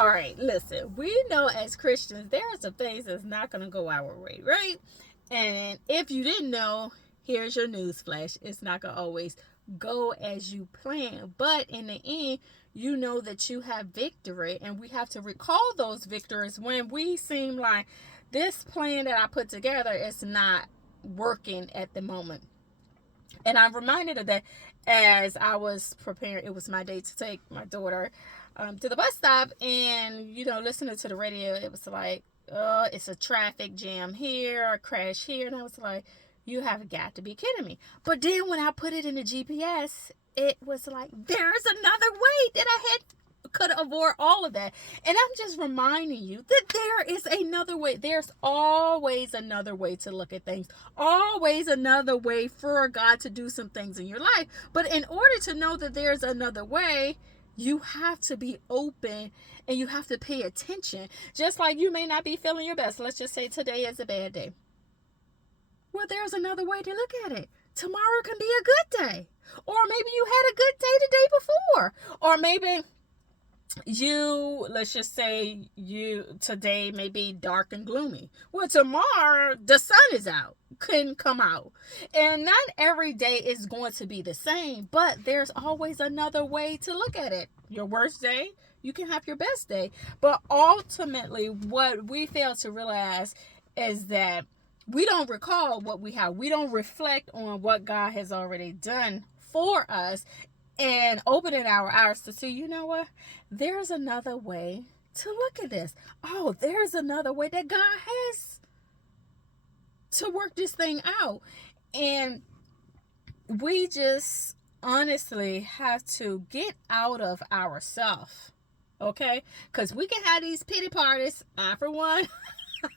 All right, listen, we know as Christians there are some things that's not going to go our way, right? And if you didn't know, here's your news flash. It's not going to always go as you plan, but in the end, you know that you have victory, and we have to recall those victories when we seem like this plan that I put together is not working at the moment. And I'm reminded of that as I was preparing. It was my day to take my daughter to the bus stop, and listening to the radio, it was like, it's a traffic jam here, a crash here, and I was like, you have got to be kidding me. But then when I put it in the GPS, it was like, there's another way that I had could avoid all of that. And I'm just reminding you that there is another way. There's always another way to look at things, always another way for God to do some things in your life. But in order to know that there's another way, you have to be open and you have to pay attention. Just like you may not be feeling your best. Let's just say today is a bad day. Well, there's another way to look at it. Tomorrow can be a good day. Or maybe you had a good day the day before. Or maybe let's just say today may be dark and gloomy. Well, tomorrow the sun is out, couldn't come out. And not every day is going to be the same, but there's always another way to look at it. Your worst day, you can have your best day. But ultimately, what we fail to realize is that we don't recall what we have. We don't reflect on what God has already done for us and opening our eyes to see, you know what? There's another way to look at this. Oh, there's another way that God has to work this thing out. And we just honestly have to get out of ourselves, okay? Because we can have these pity parties. I, for one,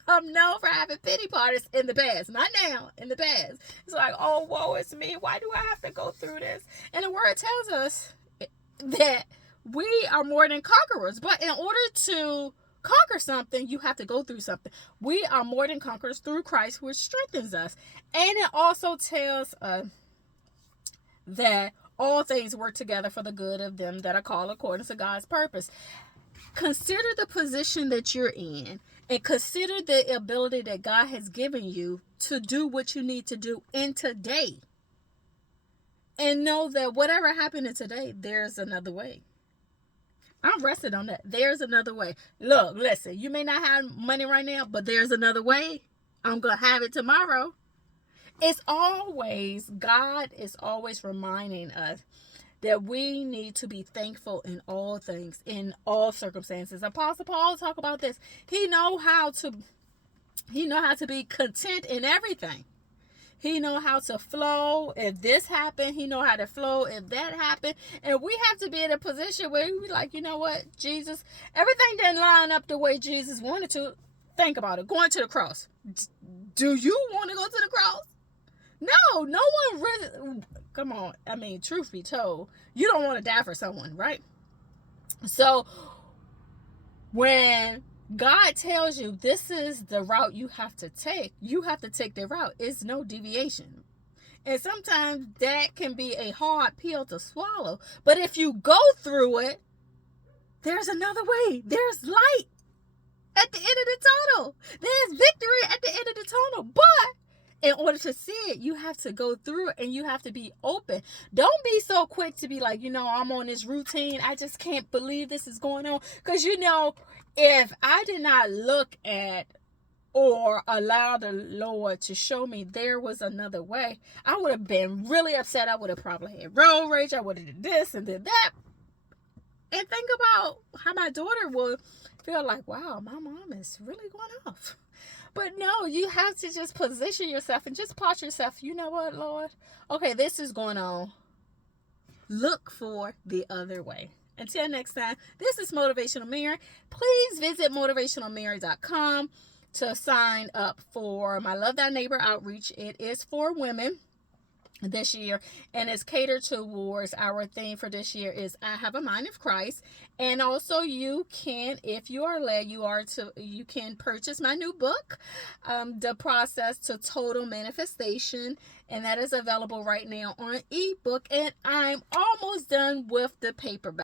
I'm known for having pity parties in the past. Not now, in the past. It's like, oh, woe is me. Why do I have to go through this? And the word tells us that we are more than conquerors. But in order to conquer something, you have to go through something. We are more than conquerors through Christ, which strengthens us. And it also tells us that all things work together for the good of them that are called according to God's purpose. Consider the position that you're in and consider the ability that God has given you to do what you need to do in today. And know that whatever happened in today, there's another way. I'm rested on that. There's another way. Look, listen, you may not have money right now, but there's another way. I'm going to have it tomorrow. God is always reminding us that we need to be thankful in all things, in all circumstances. Apostle Paul talk about this. He know how to be content in everything. He know how to flow. If this happened, he know how to flow if that happened. And we have to be in a position where we like, you know what, Jesus, everything didn't line up the way Jesus wanted to. Think about it. Going to the cross. Do you want to go to the cross? No one really. Come on. I mean, truth be told, you don't want to die for someone, right? So when God tells you this is the route you have to take the route. It's no deviation. And sometimes that can be a hard pill to swallow. But if you go through it, there's another way. There's light at the end of the tunnel. There's victory at the end of the tunnel. But in order to see it, you have to go through it and you have to be open. Don't be so quick to be like, I'm on this routine. I just can't believe this is going on. Because, if I did not look at or allow the Lord to show me there was another way, I would have been really upset. I would have probably had road rage. I would have did this and did that. And think about how my daughter would feel like, wow, my mom is really going off. But no, you have to just position yourself and just plot yourself. You know what, Lord? Okay, this is going on. Look for the other way. Until next time, this is Motivational Mary. Please visit motivationalmary.com to sign up for my Love Thy Neighbor outreach. It is for women this year, and it's catered towards our theme for this year is I Have a Mind of Christ. And also you can, if you are led, you can purchase my new book, The Process to Total Manifestation, and that is available right now on ebook, and I'm almost done with the paperback.